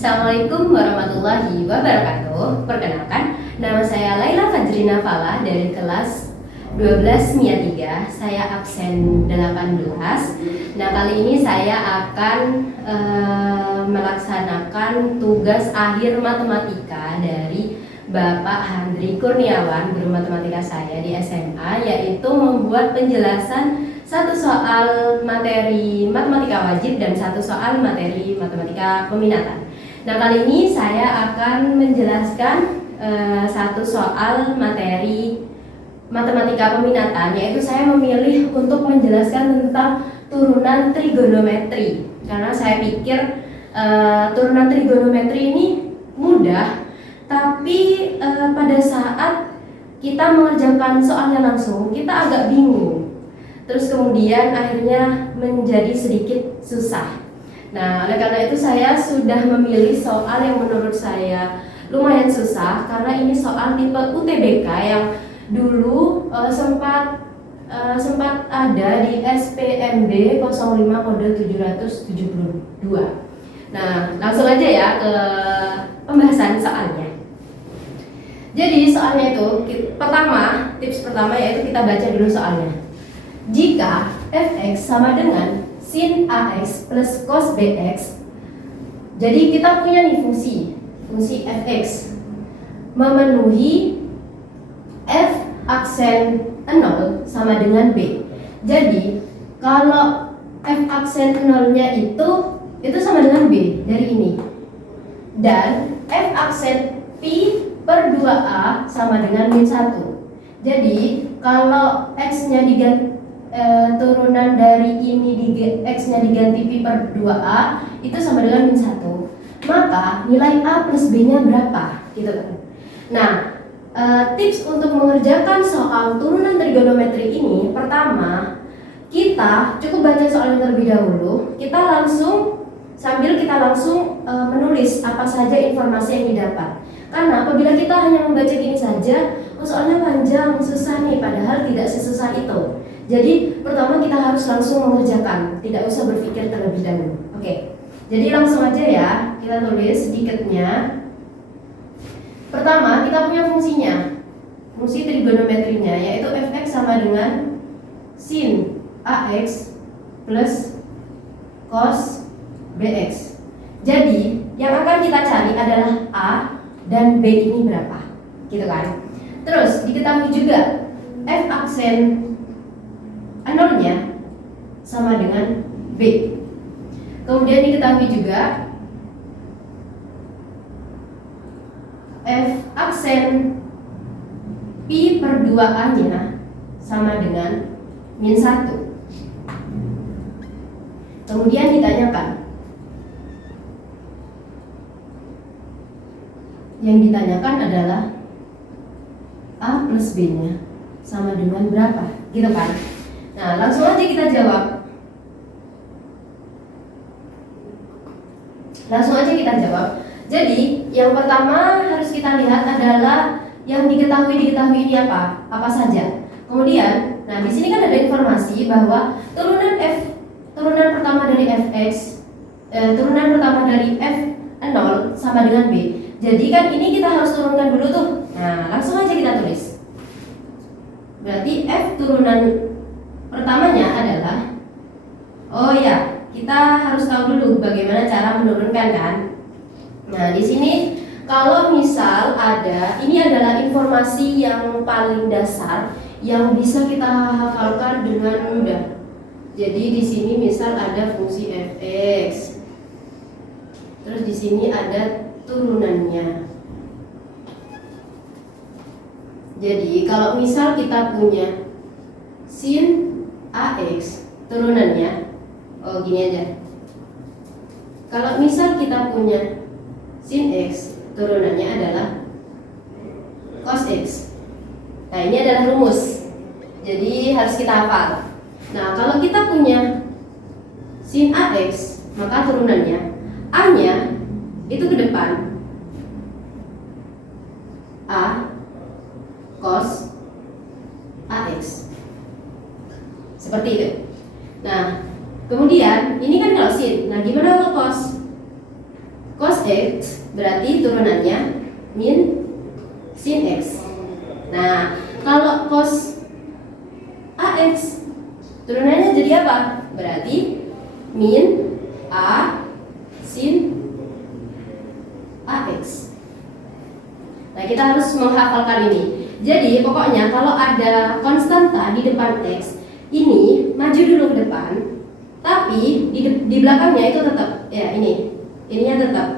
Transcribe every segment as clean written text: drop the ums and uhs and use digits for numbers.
Assalamualaikum warahmatullahi wabarakatuh. Perkenalkan, nama saya Laila Fajrina Falah dari kelas 12 MIA 3. Saya absen 18. Nah, kali ini saya akan melaksanakan tugas akhir matematika dari Bapak Handri Kurniawan, guru matematika saya di SMA, yaitu membuat penjelasan satu soal materi matematika wajib dan satu soal materi matematika peminatan. Nah, kali ini saya akan menjelaskan satu soal materi matematika peminatan, yaitu saya memilih untuk menjelaskan tentang turunan trigonometri, karena saya pikir turunan trigonometri ini mudah, tapi pada saat kita mengerjakan soalnya langsung kita agak bingung, terus kemudian akhirnya menjadi sedikit susah. Nah, oleh karena itu saya sudah memilih soal yang menurut saya lumayan susah, karena ini soal tipe UTBK yang dulu sempat ada di SPMB 05 kode 772. Nah, langsung aja ya ke pembahasan soalnya. Jadi soalnya itu tips pertama yaitu kita baca dulu soalnya. Jika fx sama dengan sin ax plus cos bx, jadi kita punya nih fungsi fx memenuhi f aksen 0 sama dengan b. Jadi kalau f aksen 0-nya itu sama dengan b dari ini, dan f aksen pi per 2a sama dengan min 1. Jadi kalau x-nya diganti turunan dari ini x-nya diganti pi per 2a itu sama dengan min 1, maka nilai a plus b-nya berapa gitu kan. Nah, tips untuk mengerjakan soal turunan trigonometri ini, pertama kita cukup baca soalnya terlebih dahulu. Kita langsung menulis apa saja informasi yang didapat, karena apabila kita hanya membaca gini saja, soalnya panjang, susah nih, padahal tidak sesusah itu. Jadi pertama kita harus langsung mengerjakan, tidak usah berpikir terlebih dahulu. Oke, jadi langsung aja ya, kita tulis sedikitnya. Pertama kita punya fungsi trigonometrinya, yaitu fx sama dengan sin ax plus cos bx. Jadi yang akan kita cari adalah a dan b ini berapa, gitu kan. Terus diketahui juga f aksen 0-nya sama dengan b. Kemudian diketahui juga f aksen pi per 2a-nya sama dengan min 1. Kemudian ditanyakan adalah a plus b-nya sama dengan berapa, gitu kan. Nah, langsung aja kita jawab. Jadi yang pertama harus kita lihat adalah yang diketahui ini apa saja. Kemudian, nah di sini kan ada informasi bahwa turunan pertama dari fx, turunan pertama dari f0 sama dengan b. Jadi kan ini kita harus turunkan dulu tuh. Nah, langsung aja kita tulis. Berarti f turunan pertamanya adalah, oh ya, kita harus tahu dulu bagaimana cara menurunkan kan. Nah, di sini kalau misal ini adalah informasi yang paling dasar yang bisa kita hafalkan dengan mudah. Jadi di sini misal ada fungsi fx, terus di sini ada turunannya. Jadi kalau misal kita punya sin ax turunannya, oh gini aja. Kalau misal kita punya sin x turunannya adalah cos x. Nah, ini adalah rumus, jadi harus kita hafal. Nah, kalau kita punya sin ax, maka turunannya a-nya itu ke depan a cos ax, seperti itu. Nah, kemudian ini kan kalau sin. Nah, gimana kalau cos? Cos cos X berarti turunannya min sin X. Nah, kalau cos AX turunannya jadi apa? Berarti min A sin AX. Nah, kita harus menghafalkan ini. Jadi, pokoknya kalau ada konstanta di depan X, ini maju dulu ke depan, tapi di belakangnya itu tetap, ya ininya tetap.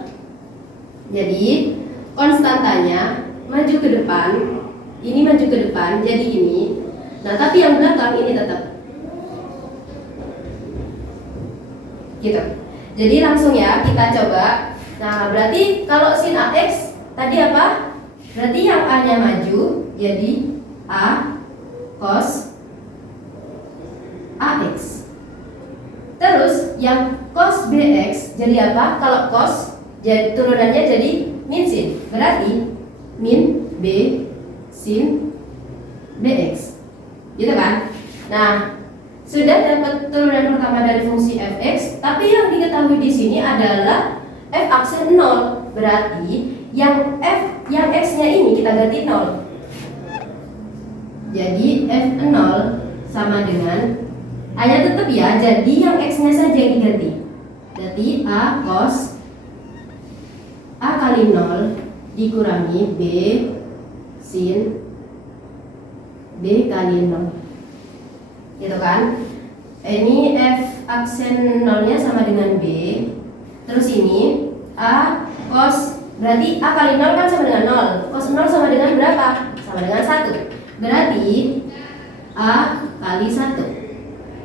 Jadi, konstantanya maju ke depan, ini maju ke depan, jadi ini. Nah, tapi yang belakang ini tetap. Gitu. Jadi langsung ya kita coba. Nah, berarti kalau sin AX tadi apa? Berarti yang A-nya maju, jadi A cos AX. Terus yang cos BX jadi apa? Kalau cos jadi turunannya jadi min sin. Berarti min B sin BX. Gitu kan? Nah, sudah dapat turunan pertama dari fungsi fx, tapi yang diketahui di sini adalah f aksen 0. Berarti yang x-nya ini kita ganti 0. Jadi f0 sama dengan A-nya tetap ya, jadi yang x-nya saja yang diganti. Jadi A cos A kali 0 dikurangi B sin B kali 0. Gitu kan? Ini f aksen 0-nya sama dengan B. Terus ini A cos, berarti A kali 0 kan sama dengan 0. Cos 0 sama dengan berapa? Sama dengan 1. Berarti A kali 1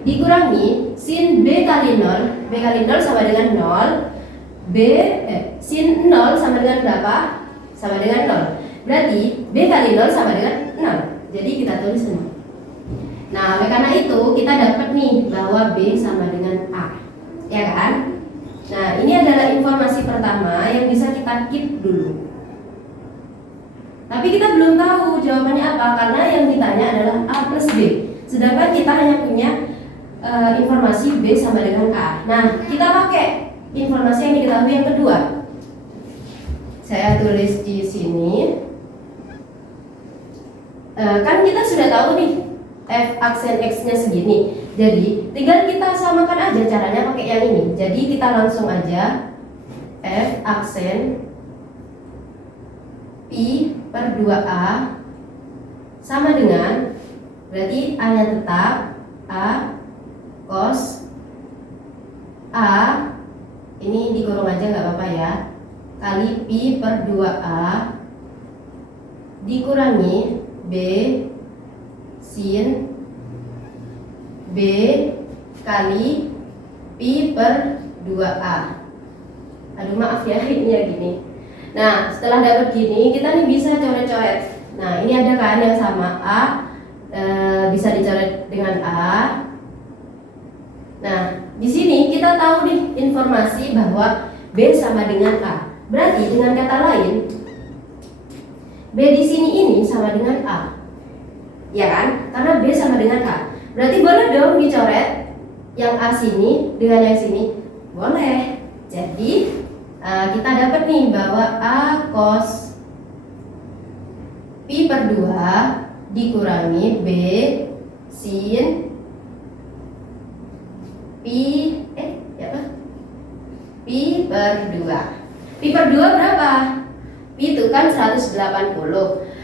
dikurangi sin B kali 0. B kali 0 sama dengan 0. Sin 0 sama dengan berapa? Sama dengan 0. Berarti B kali 0 sama dengan 0. Jadi kita tulis 0. Nah, oleh karena itu kita dapat nih bahwa B sama dengan A, ya kan? Nah, ini adalah informasi pertama yang bisa kita keep dulu. Tapi kita belum tahu jawabannya apa, karena yang ditanya adalah A plus B. Sedangkan kita hanya punya informasi B sama dengan A. Nah, kita pakai informasi yang diketahui yang kedua. Saya tulis di sini. Kan kita sudah tahu nih f aksen x-nya segini. Jadi tinggal kita samakan aja caranya pakai yang ini. Jadi kita langsung aja f aksen pi per 2a sama dengan, berarti a-nya tetap a cos a, ini dikurung aja nggak apa-apa ya, kali pi per 2a dikurangi b sin B kali pi per 2a. Aduh maaf ya, ini ya gini. Nah, setelah dapat gini, kita nih bisa coret-coret. Nah, ini ada kan yang sama A, bisa dicoret dengan A. Nah, di sini kita tahu nih informasi bahwa B sama dengan A. Berarti dengan kata lain, B di sini ini sama dengan A. Ya kan? Karena B sama dengan A. Berarti boleh dong dicoret yang A sini dengan yang sini? Boleh. Jadi kita dapat nih bahwa A cos pi per 2 dikurangi B sin pi pi per 2. Pi per 2 berapa? Pi itu kan 180.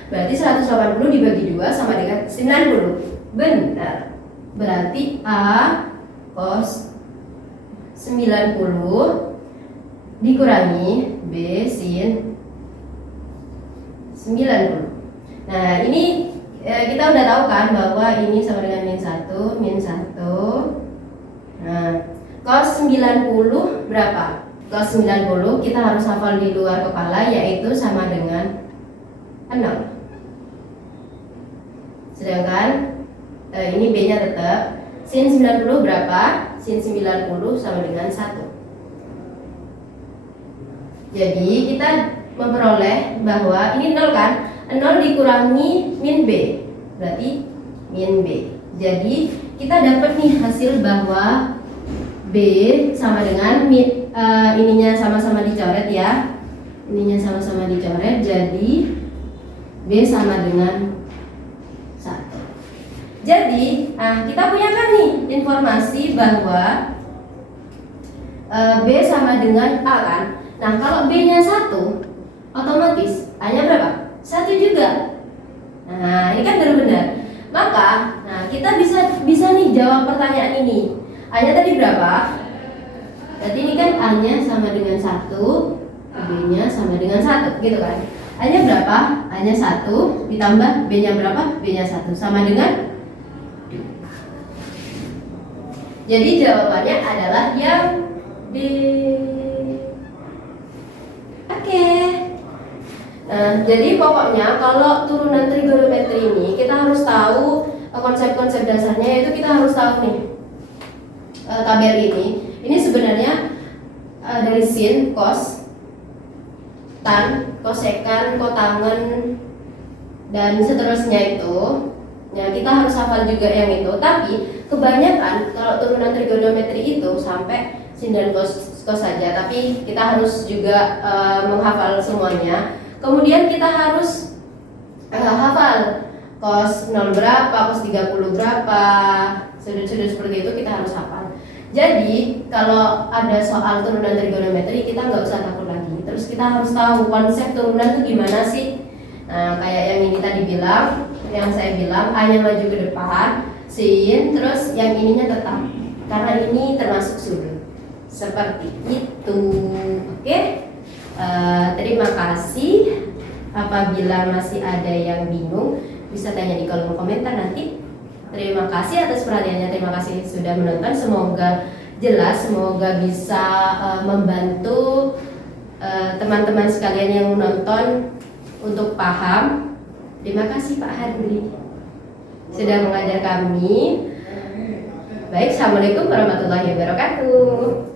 Berarti 180 dibagi 2 sama dengan 90. Benar. Berarti A cos 90 dikurangi B sin 90. Nah, ini kita udah tahu kan bahwa ini sama dengan min 1. Nah, cos 90 berapa? Cos 90 kita harus hafal di luar kepala, yaitu sama dengan 0. Sedangkan ini B-nya tetap. Sin 90 berapa? Sin 90 sama dengan 1. Jadi kita memperoleh bahwa ini 0 kan? 0 dikurangi min B, berarti min B. Jadi kita dapat nih hasil bahwa B sama dengan min ininya sama-sama dicoret ya. Ininya sama-sama dicoret, jadi B sama dengan 1. Jadi, kita punya kan nih informasi bahwa B sama dengan A kan. Nah, kalau B-nya 1, otomatis A-nya berapa? 1 juga. Nah, ini kan benar-benar. Maka, kita bisa nih jawab pertanyaan ini. A-nya tadi berapa? Berarti ini kan A-nya sama dengan 1, B-nya sama dengan 1, gitu kan? A-nya berapa? A-nya 1 ditambah B-nya berapa? B-nya 1 sama dengan 2. Jadi jawabannya adalah yang B. Oke. Nah, jadi pokoknya kalau turunan trigonometri ini kita harus tahu konsep-konsep dasarnya, yaitu kita harus tahu nih tabel ini. Ini sebenarnya dari sin, cos, tan, kosekan, kotangen, dan seterusnya itu. Ya, kita harus hafal juga yang itu. Tapi kebanyakan kalau turunan trigonometri itu sampai sin dan cos saja. Tapi kita harus juga menghafal semuanya. Kemudian kita harus hafal cos 0 berapa, cos 30 berapa, sudut-sudut seperti itu kita harus hafal. Jadi kalau ada soal turunan trigonometri kita nggak usah takut lagi. Terus kita harus tahu konsep turunan itu gimana sih. Nah, kayak yang ini tadi bilang, yang saya bilang A-nya maju ke depan, sin, terus yang ininya tetap, karena ini termasuk sudut. Seperti itu. Oke. Terima kasih. Apabila masih ada yang bingung, bisa tanya di kolom komentar nanti. Terima kasih atas perhatiannya, terima kasih sudah menonton. Semoga jelas, semoga bisa membantu teman-teman sekalian yang menonton untuk paham. Terima kasih Pak Handri sudah mengajar kami. Baik, assalamualaikum warahmatullahi wabarakatuh.